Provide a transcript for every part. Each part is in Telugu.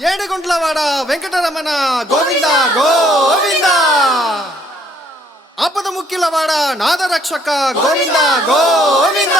ఏడుగుంట్లవాడ వెంకటరమణ గోవింద గోవింద. ఆపద ముక్కిలవాడ నాదరక్షక గోవింద గోవింద.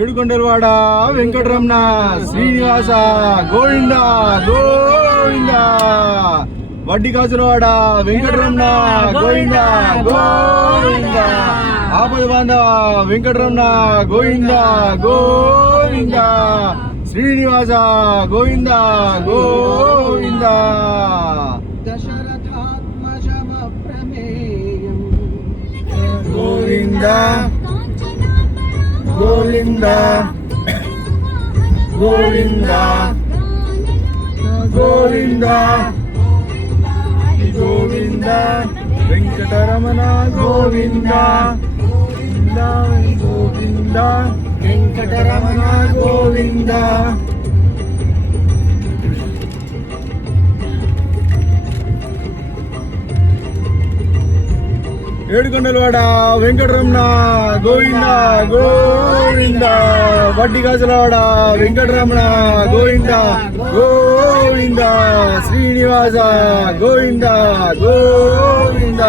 ఏడుకొండలవాడ వెంకటరమణ శ్రీనివాస గోవింద గోవింద. వడ్డీ కాసులవాడ వెంకటరమణ గోవింద గోవింద. ఆపద బాంధవ వెంకటరమణ గోవింద గోవింద. శ్రీనివాస గోవింద గోవింద. గోవింద గోవింద గోవింద గోవింద గోవింద. వెంకటరమణ గోవింద గోవింద. వెంకటరమణ గోవింద. ఏడుకొండలవాడ వెంకటరమణ గోవింద గోవింద. వడ్డీ కాసులవాడ వెంకటరమణ గోవింద గోవింద. శ్రీనివాస గోవింద గోవింద.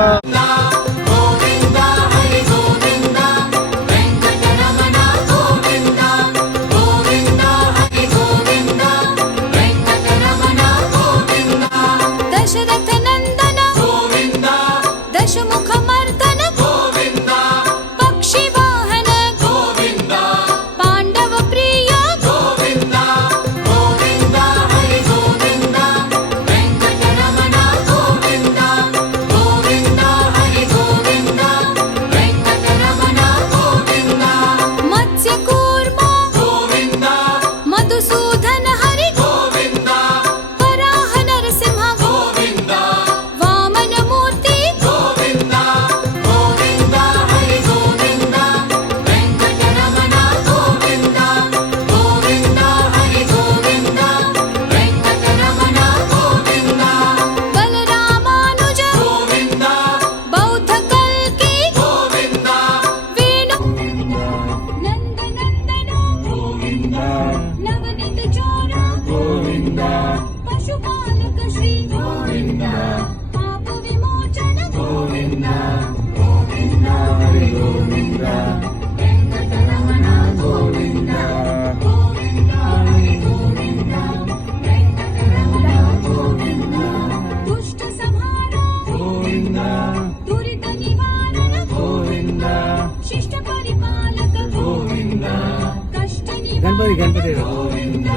గణపతి గోవింద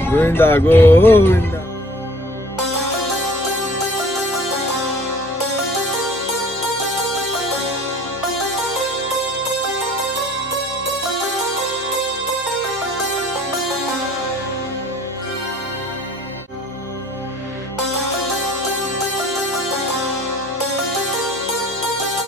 గోవింద గోవింద.